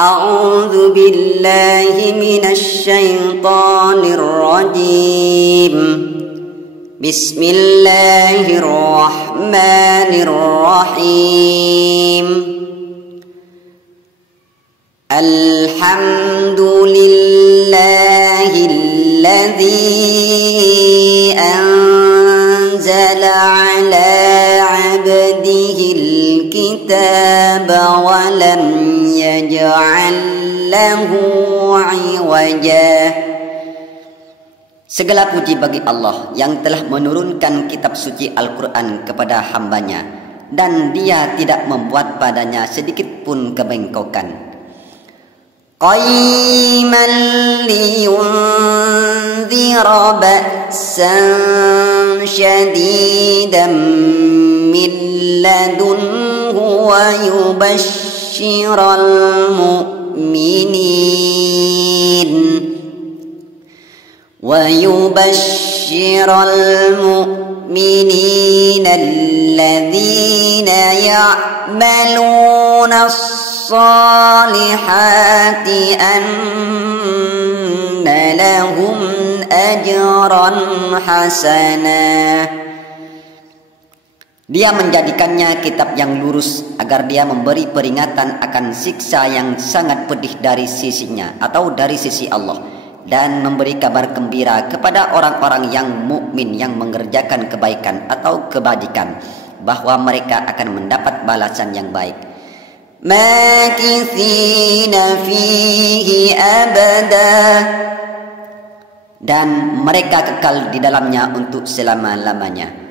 أعوذ بالله من الشيطان الرجيم بسم الله الرحمن الرحيم الحمد لله الذي أنزل على عبده الكتاب ولم يجعل له عوجا. Segala puji bagi Allah yang telah menurunkan kitab suci Al-Quran kepada hambanya dan dia tidak membuat padanya sedikit pun kebengkokan. Qayyiman liyunzira ba'san syadidan min ladunhu wa yubashshiral mu'minin ويبشر المؤمنين الذين يعملون الصالحات أن لهم أجرا حسنا. Dia menjadikannya kitab yang lurus agar dia memberi peringatan akan siksa yang sangat pedih dari sisinya atau dari sisi Allah, dan memberi kabar gembira kepada orang-orang yang mukmin yang mengerjakan kebaikan atau kebajikan bahwa mereka akan mendapat balasan yang baik. Makithina fihi abada, dan mereka kekal di dalamnya untuk selama-lamanya.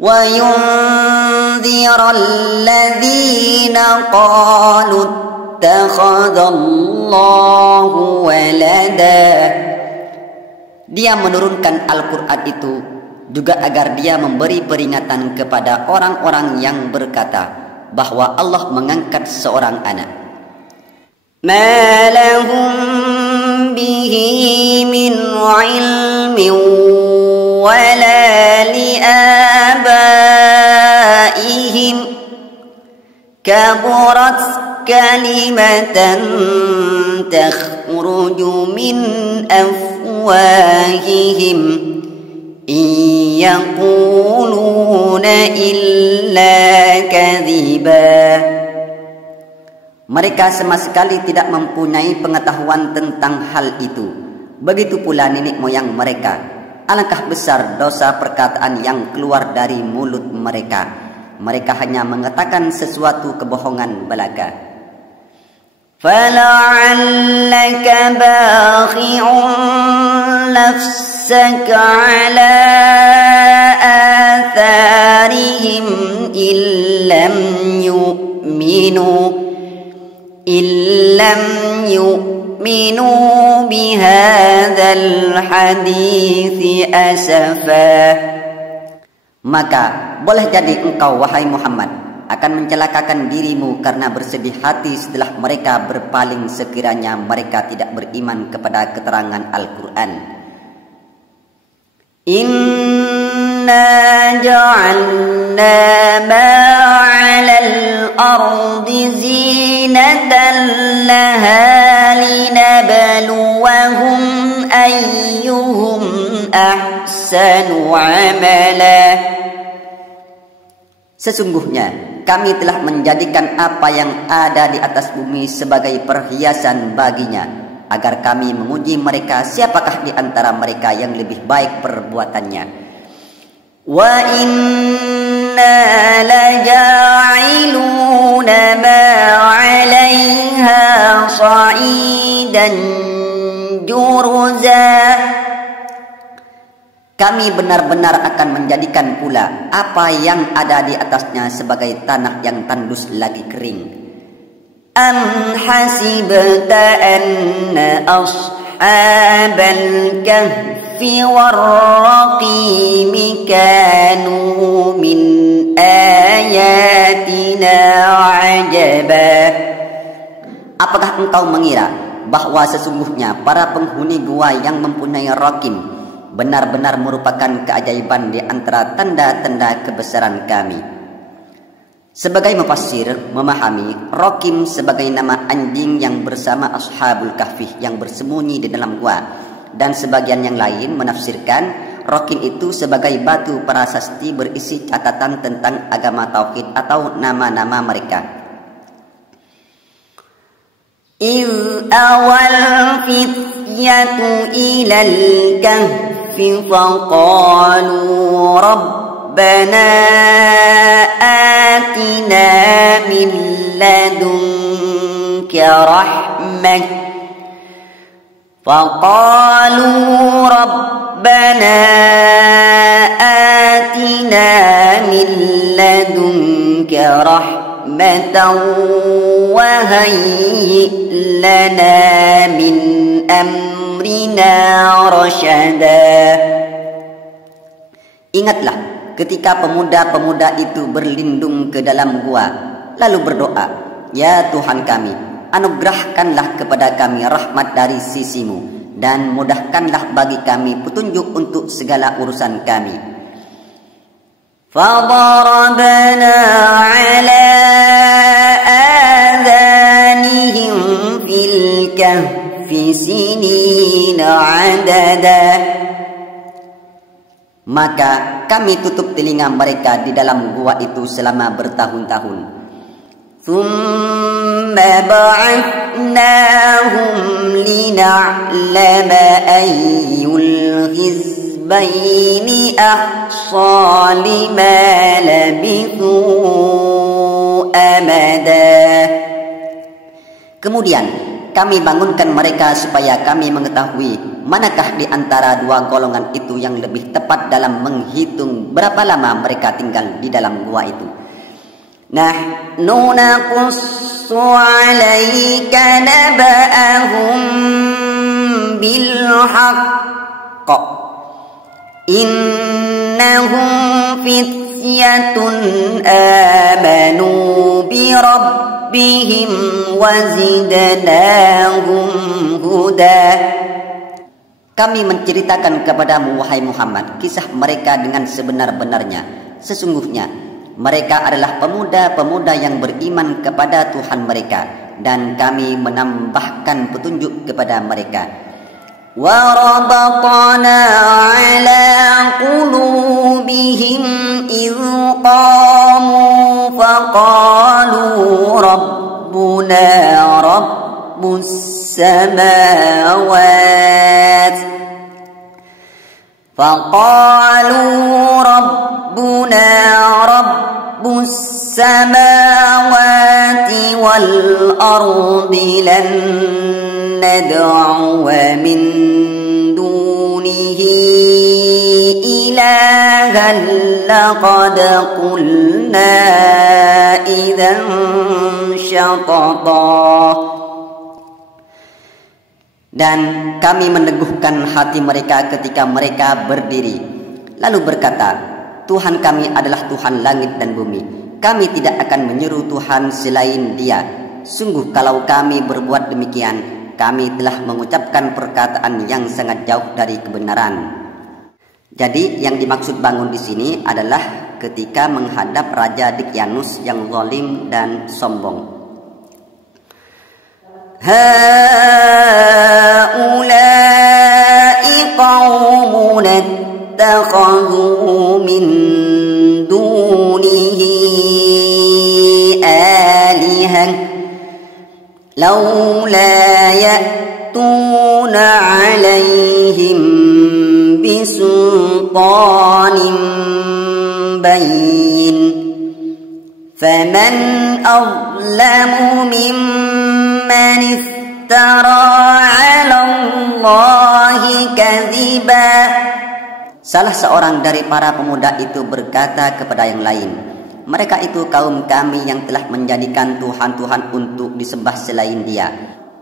Wa yunziral ladzina qalu ittakhadallahu walada. Dia menurunkan Al-Quran itu juga agar dia memberi peringatan kepada orang-orang yang berkata bahwa Allah mengangkat seorang anak. Ma lahum bihi min ilmin wala liabaihim kaburat kalimatan takhruju min afwahihim in yaquluna illa kadhiba. Mereka sama sekali tidak mempunyai pengetahuan tentang hal itu. Begitu pula nenek moyang mereka. Alangkah besar dosa perkataan yang keluar dari mulut mereka. Mereka hanya mengatakan sesuatu kebohongan belaka. فَلَعَلَّكَ بَاخِعٌ نَفْسَكَ عَلَى آثَارِهِمْ إِن لَّمْ يُؤْمِنُوا بِهَذَا الْحَدِيثِ أَسَفًا. Maka boleh jadi engkau, wahai Muhammad, akan mencelakakan dirimu karena bersedih hati setelah mereka berpaling sekiranya mereka tidak beriman kepada keterangan Al-Quran. Inna ja'alna ma'alal ardi zinatan laha linabluwahum ayyuhum ahsanu amala. Sesungguhnya kami telah menjadikan apa yang ada di atas bumi sebagai perhiasan baginya, agar kami menguji mereka siapakah di antara mereka yang lebih baik perbuatannya. Wa inna laja'iluna ma 'alaiha sa'idan juruza. Kami benar-benar akan menjadikan pula apa yang ada di atasnya sebagai tanah yang tandus lagi kering. Am hasibta anna ashabal kahfi warraqim kanu min ayatina ajaba. Apakah engkau mengira bahwa sesungguhnya para penghuni gua yang mempunyai raqim benar-benar merupakan keajaiban di antara tanda-tanda kebesaran kami? Sebagai mufassir memahami Rakim sebagai nama anjing yang bersama Ashabul Kahfi yang bersembunyi di dalam gua, dan sebagian yang lain menafsirkan Rakim itu sebagai batu prasasti berisi catatan tentang agama tauhid atau nama-nama mereka. إذ أوى الفتية إلى الكهف فقالوا ربنا آتنا من لدنك رحمة وهيئ لنا من أمرنا رشدا. Ingatlah ketika pemuda-pemuda itu berlindung ke dalam gua, lalu berdoa, "Ya Tuhan kami, anugerahkanlah kepada kami rahmat dari sisimu, dan mudahkanlah bagi kami petunjuk untuk segala urusan kami." فضربنا على آذانهم في الكهف سنين عددا. Maka kami tutup telinga mereka di dalam gua itu selama bertahun-tahun. ثم بعثناهم لنعلم أي الحزبين أحصى لما لبثوا أمدا. Kemudian kami bangunkan mereka supaya kami mengetahui manakah di antara dua golongan itu yang lebih tepat dalam menghitung berapa lama mereka tinggal di dalam gua itu. نحن نقص عليك نبأهم بالحق إنهم فتية آمنوا بربهم وزدناهم هدى. Kami menceritakan kepadamu wahai Muhammad kisah mereka dengan sebenar-benarnya. Sesungguhnya mereka adalah pemuda-pemuda yang beriman kepada Tuhan mereka, dan kami menambahkan petunjuk kepada mereka. وَرَبَطْنَا عَلَى قُلُوبِهِمْ إِذْ قَامُوا فَقَالُوا رَبُّنَا رَبُّ السَّمَاوَاتِ وَالْأَرْضِ لَن نَّدْعُوَ مِن دُونِهِ إِلَٰهًا لَّقَدْ قُلْنَا إِذًا شَطَطًا. Dan kami meneguhkan hati mereka ketika mereka berdiri, lalu berkata, Tuhan kami adalah Tuhan langit dan bumi. Kami tidak akan menyeru Tuhan selain Dia. Sungguh kalau kami berbuat demikian, kami telah mengucapkan perkataan yang sangat jauh dari kebenaran. Jadi yang dimaksud bangun di sini adalah ketika menghadap Raja Dikyanus yang zalim dan sombong. Haula'i qaumun ittakhadhu min dunihi alihan laula ya'tuna 'alaihim bisultanin bayyin faman azlamu mimman iftara 'ala Allahi kadhiba. Salah seorang dari para pemuda itu berkata kepada yang lain, mereka itu kaum kami yang telah menjadikan Tuhan-Tuhan untuk disembah selain Dia.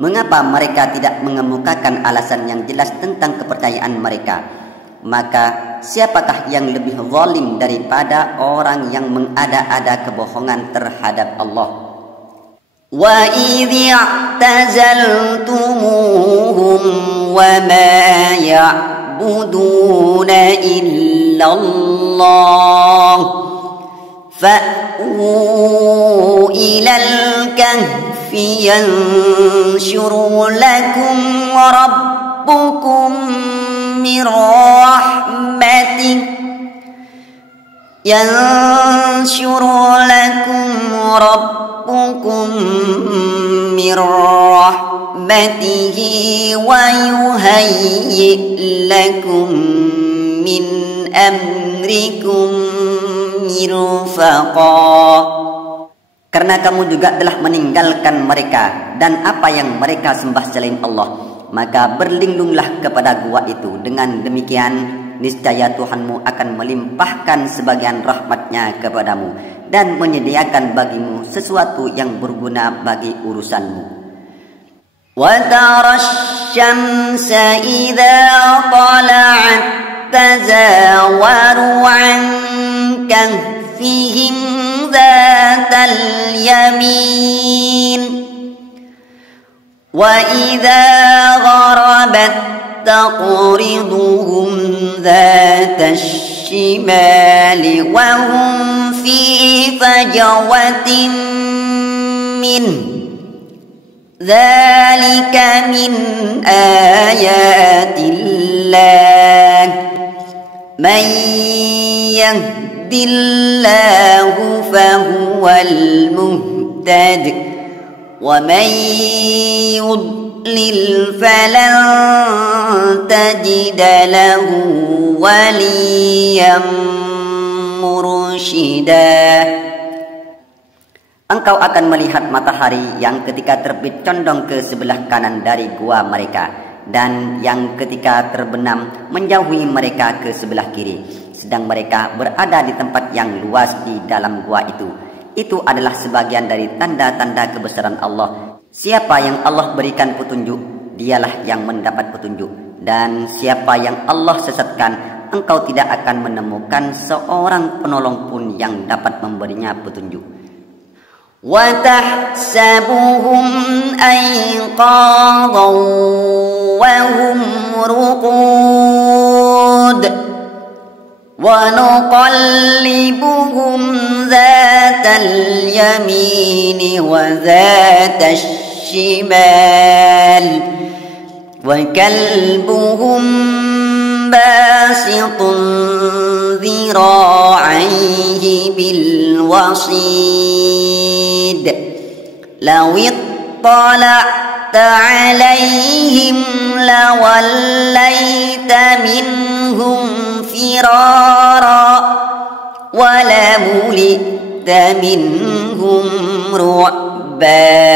Mengapa mereka tidak mengemukakan alasan yang jelas tentang kepercayaan mereka? Maka siapakah yang lebih zalim daripada orang yang mengada-ada kebohongan terhadap Allah? وَإِذِ اعْتَزَلْتُمُوهُمْ وَمَا يَعْبُدُونَ إِلَّا اللَّهَ فأووا إلى الكهف ينشر لكم ربكم من رحمته ويهيئ لكم من أمركم مرفقا. Karena kamu juga telah meninggalkan mereka dan apa yang mereka sembah selain Allah, maka berlindunglah kepada gua itu. Dengan demikian niscaya Tuhanmu akan melimpahkan sebagian rahmatnya kepadamu dan menyediakan bagimu sesuatu yang berguna bagi urusanmu. وَتَرَى الشَّمْسَ إِذَا طَلَعَتْ تَزَاوَرُ عَنْ كَهْفِهِمْ ذَاتَ الْيَمِينِ وَإِذَا غَرَبَتْ تَقْرِضُهُمْ ذَاتَ الشِّمَالِ وَهُمْ فِي فَجْوَةٍ مِّنْهُ ذَلِكَ مِنْ آيَاتِ اللَّهِ مَنْ يَهْدِ اللَّهُ فَهُوَ الْمُهْتَدِ وَمَنْ يُضْلِلْ فَلَنْ تَجِدَ لَهُ وَلِيًّا مُرْشِدًا. Engkau akan melihat matahari yang ketika terbit condong ke sebelah kanan dari gua mereka, dan yang ketika terbenam menjauhi mereka ke sebelah kiri, sedang mereka berada di tempat yang luas di dalam gua itu. Itu adalah sebagian dari tanda-tanda kebesaran Allah. Siapa yang Allah berikan petunjuk, dialah yang mendapat petunjuk, dan siapa yang Allah sesatkan, engkau tidak akan menemukan seorang penolong pun yang dapat memberinya petunjuk. وَتَحْسَبُهُمْ أَيْقَاظًا وَهُمْ رُقُودٌ وَنُقَلِّبُهُمْ ذَاتَ الْيَمِينِ وَذَاتَ الشِّمَالِ وَكَلْبُهُمْ باسط ذراعيه بالوصيد لو اطلعت عليهم لوليت منهم فرارا ولملئت منهم رعبا.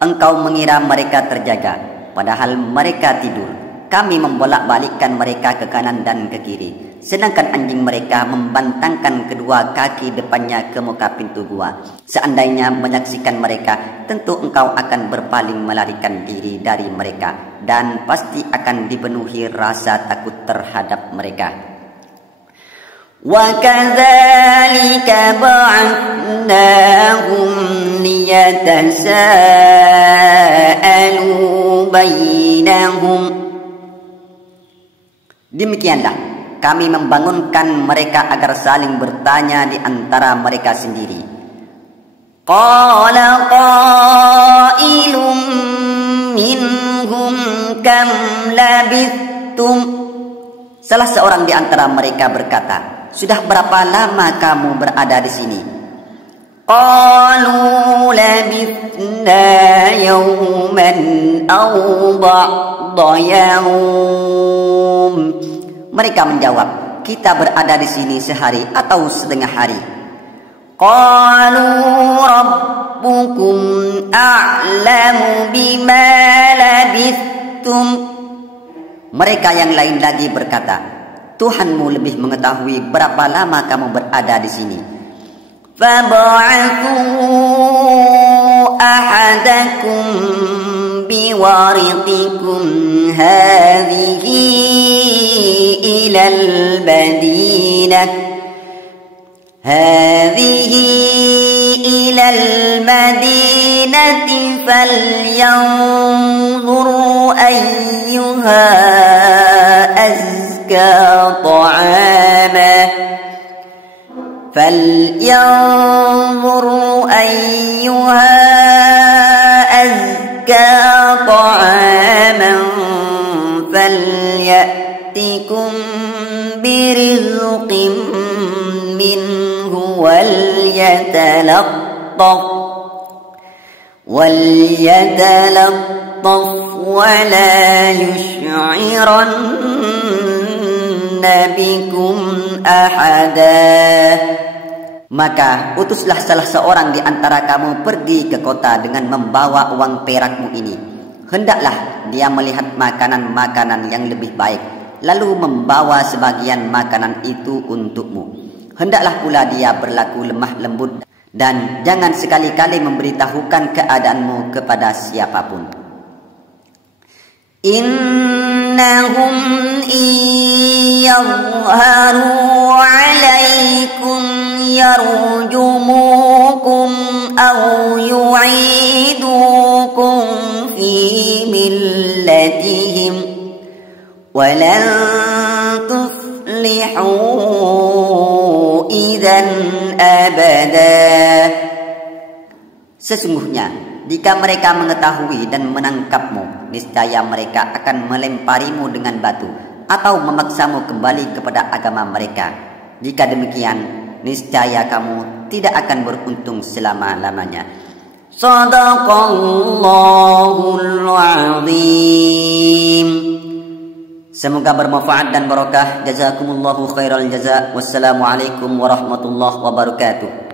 Engkau mengira mereka terjaga, padahal mereka tidur. Kami membolak-balikkan mereka ke kanan dan ke kiri, sedangkan anjing mereka membantangkan kedua kaki depannya ke muka pintu gua. Seandainya menyaksikan mereka, tentu engkau akan berpaling melarikan diri dari mereka, dan pasti akan dipenuhi rasa takut terhadap mereka. وَكَذَلِكَ بَعَثْنَاهُمْ لِيَتَسَاءَلُوا بَيْنَهُمْ. Demikianlah kami membangunkan mereka agar saling bertanya di antara mereka sendiri. Qala qailum minhum kam labithtum. Salah seorang di antara mereka berkata, sudah berapa lama kamu berada di sini? Qalu labithna yawman aw ba'da yawm. Mereka menjawab, kita berada di sini sehari atau setengah hari. Qalu rabbukum a'lamu bima labithtum. Mereka yang lain lagi berkata, Tuhanmu lebih mengetahui berapa lama kamu berada di sini. Fab'athu ahadakum biwariqikum hadhihi ila al-Madinah falyanzur ayyuha azka ta'ama فلينظر أيها أزكى طعاما فليأتكم برزق منه وليتلطف ولا يشعرن بكم أحدا. Maka utuslah salah seorang di antara kamu pergi ke kota dengan membawa uang perakmu ini. Hendaklah dia melihat makanan-makanan yang lebih baik, lalu membawa sebagian makanan itu untukmu. Hendaklah pula dia berlaku lemah lembut, dan jangan sekali-kali memberitahukan keadaanmu kepada siapapun. Innahum iyadharu alaikum yarjumukum aw yu'idukum fi millatihim walan tuflihu idzan abada. Sesungguhnya jika mereka mengetahui dan menangkapmu, niscaya mereka akan melemparimu dengan batu atau memaksamu kembali kepada agama mereka. Jika demikian, niscaya kamu tidak akan beruntung selama-lamanya. Shadaqallahul azim. Semoga bermanfaat dan barokah. Jazakumullahu khairal jaza. Wassalamualaikum warahmatullahi wabarakatuh.